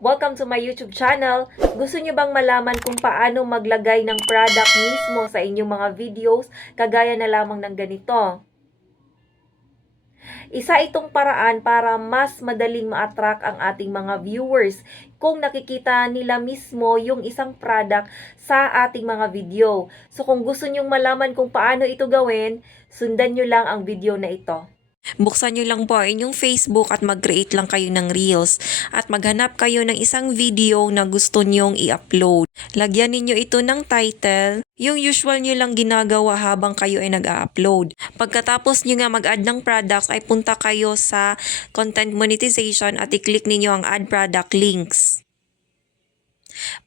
Welcome to my YouTube channel. Gusto nyo bang malaman kung paano maglagay ng product mismo sa inyong mga videos kagaya na lamang ng ganito? Isa itong paraan para mas madaling ma-attract ang ating mga viewers kung nakikita nila mismo yung isang product sa ating mga video. So kung gusto nyong malaman kung paano ito gawin, sundan nyo lang ang video na ito. Buksan nyo lang po ang inyong Facebook at mag-create lang kayo ng Reels at maghanap kayo ng isang video na gusto nyong i-upload. Lagyan ninyo ito ng title, yung usual nyo lang ginagawa habang kayo ay nag-upload. Pagkatapos nyo nga mag-add ng products ay punta kayo sa content monetization at i-click ninyo ang add product links.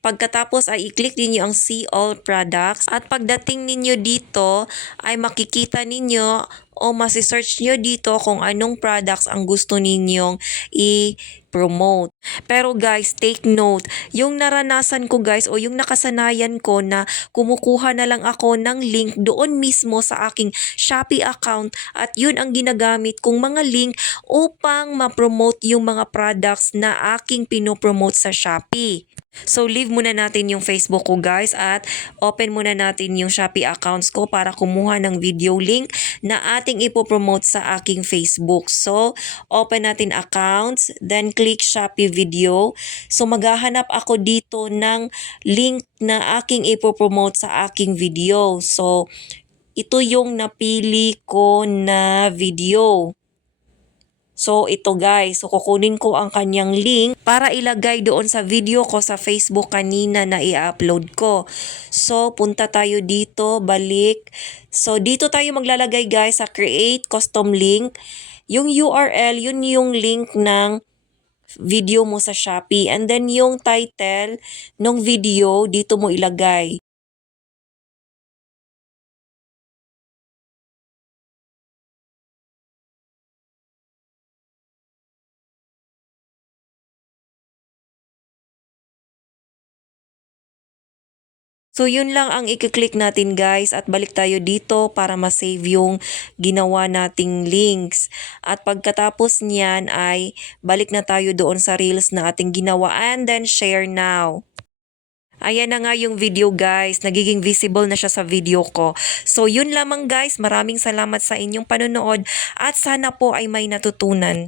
Pagkatapos ay i-click ninyo ang see all products at pagdating ninyo dito ay makikita ninyo o masi-search nyo dito kung anong products ang gusto ninyong i-promote. Pero guys, take note, yung naranasan ko guys o yung nakasanayan ko na kumukuha na lang ako ng link doon mismo sa aking Shopee account at yun ang ginagamit kong mga link upang ma-promote yung mga products na aking pinopromote sa Shopee. So leave muna natin yung Facebook ko guys at open muna natin yung Shopee accounts ko para kumuha ng video link na ating ipopromote sa aking Facebook. So open natin accounts, then click Shopee video. So maghahanap ako dito ng link na aking ipopromote sa aking video. So ito yung napili ko na video. So ito guys, so kukunin ko ang kanyang link para ilagay doon sa video ko sa Facebook kanina na i-upload ko. So punta tayo dito, balik. So dito tayo maglalagay guys sa create custom link. Yung URL, yun yung link ng video mo sa Shopee. And then yung title ng video, dito mo ilagay. So yun lang ang i-click natin guys at balik tayo dito para ma-save yung ginawa nating links. At pagkatapos niyan ay balik na tayo doon sa reels na ating ginawa and then share now. Ayan na nga yung video guys, nagiging visible na siya sa video ko. So yun lamang guys, maraming salamat sa inyong panonood at sana po ay may natutunan.